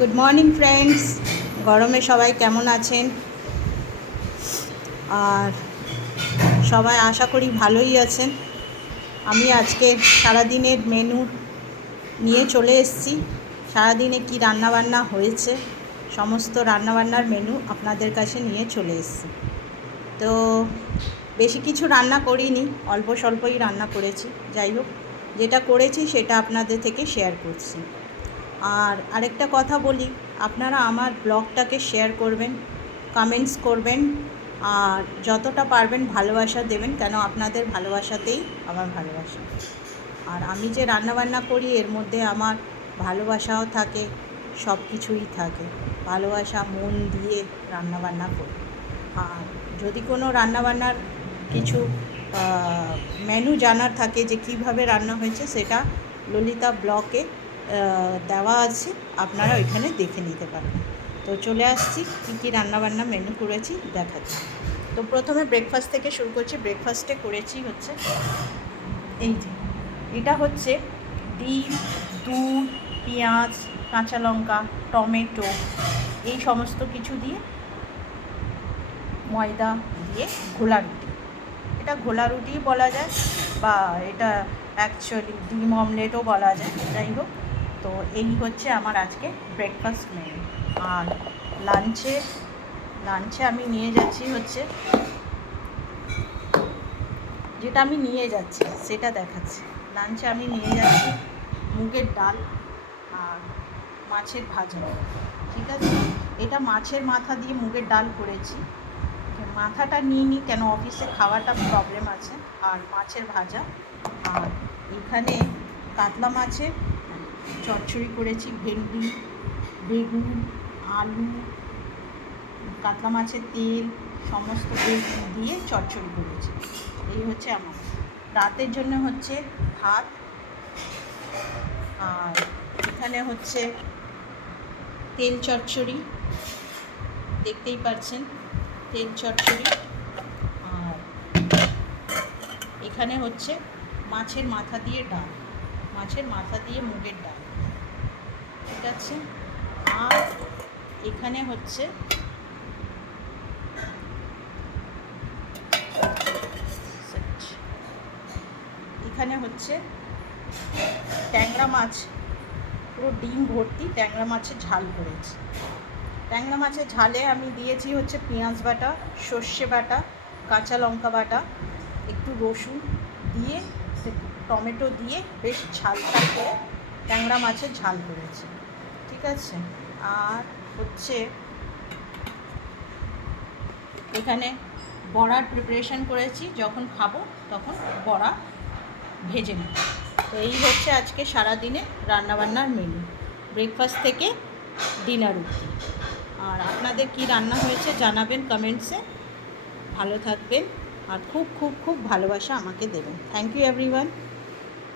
Good morning friends, গরমে সবাই কেমন আছেন? আর সবাই আশা করি ভালোই আছেন। আমি আজকে সারাদিনের মেনু নিয়ে চলে এসেছি। সারাদিনে কি রান্নাবান্না হয়েছে সমস্ত রান্নাবান্নার মেনু আপনাদের কাছে নিয়ে চলে এসেছি। তো বেশি কিছু রান্না করিনি, অল্প স্বল্পই রান্না করেছি। যাই হোক, যেটা করেছি সেটা আপনাদের থেকে শেয়ার করছি। আর আরেকটা কথা বলি, আপনারা আমার ব্লগটাকে শেয়ার করবেন, কমেন্টস করবেন, আর যতটা পারবেন ভালোবাসা দেবেন, কেন আপনাদের ভালোবাসাতেই আমার ভালোবাসা। আর আমি যে রান্নাবান্না করি এর মধ্যে আমার ভালোবাসাও থাকে, সব কিছুই থাকে। ভালোবাসা মন দিয়ে রান্নাবান্না করি। আর যদি কোনো রান্নাবান্নার কিছু মেনু জানার থাকে যে কিভাবে রান্না হয়েছে, সেটা ললিতা ব্লগে দেওয়া আছে, আপনারা ওইখানে দেখে নিতে পারবেন। তো চলে আসছি, কী কী রান্নাবান্না মেনু করেছি দেখাচ্ছি। তো প্রথমে ব্রেকফাস্ট থেকে শুরু করছি। ব্রেকফাস্টে করেছি হচ্ছে এই যে, এটা হচ্ছে ডিম, দুধ, পেঁয়াজ, কাঁচা লঙ্কা, টমেটো, এই সমস্ত কিছু দিয়ে ময়দা দিয়ে ঘোলা রুটি। এটা ঘোলা রুটি বলা যায়, বা এটা অ্যাকচুয়ালি ডিম অমলেটও বলা যায়। যাই হোক, তো এই হচ্ছে আমার আজকে ব্রেকফাস্ট মেনু। আর লাঞ্চে আমি নিয়ে যাচ্ছি হচ্ছে, যেটা আমি নিয়ে যাচ্ছি সেটা দেখাচ্ছি। লাঞ্চে আমি নিয়ে যাচ্ছি মুগের ডাল আর মাছের ভাজা। ঠিক আছে, এটা মাছের মাথা দিয়ে মুগের ডাল করেছি। মাথাটা নিইনি, কেন অফিসে খাওয়াটা প্রবলেম আছে। আর মাছের ভাজা, আর এখানে কাতলা মাছের চচ্চড়ি করেছি। ভেন্ডি, বেগুন, আলু, কাতলা মাছের তেল সমস্ত দিয়ে চচ্চড়ি করেছি। এই হচ্ছে আমার রাতের জন্য হচ্ছে ভাত। আর এখানে হচ্ছে তেল চচ্চড়ি, দেখতেই পাচ্ছেন তেল চচ্চড়ি। আর এখানে হচ্ছে মাছের মাথা দিয়ে ডাল, মাছের মাথা দিয়ে মুগের ডাল। ঠিক আছে, আর এখানে হচ্ছে ট্যাংরা মাছ, পুরো ডিম ভর্তি ট্যাংরা মাছের ঝাল করেছি। ট্যাংরা মাছের ঝালে আমি দিয়েছি হচ্ছে পেঁয়াজ বাটা, সর্ষে বাটা, কাঁচা লঙ্কা বাটা, একটু রসুন দিয়ে, টমেটো দিয়ে বেশ ঝাল করে ট্যাংরা মাছের ঝাল করেছি। ঠিক আছে, আর হচ্ছে এখানে বড়ার প্রিপারেশান করেছি, যখন খাবো তখন বড়া ভেজে নেব। তো এই হচ্ছে আজকে সারাদিনে রান্নাবান্নার মেনু, ব্রেকফাস্ট থেকে ডিনার অবধি। আর আপনাদের কি রান্না হয়েছে জানাবেন কমেন্টসে। ভালো থাকবেন আর খুব খুব খুব ভালোবাসা আমাকে দেবেন। Thank you everyone.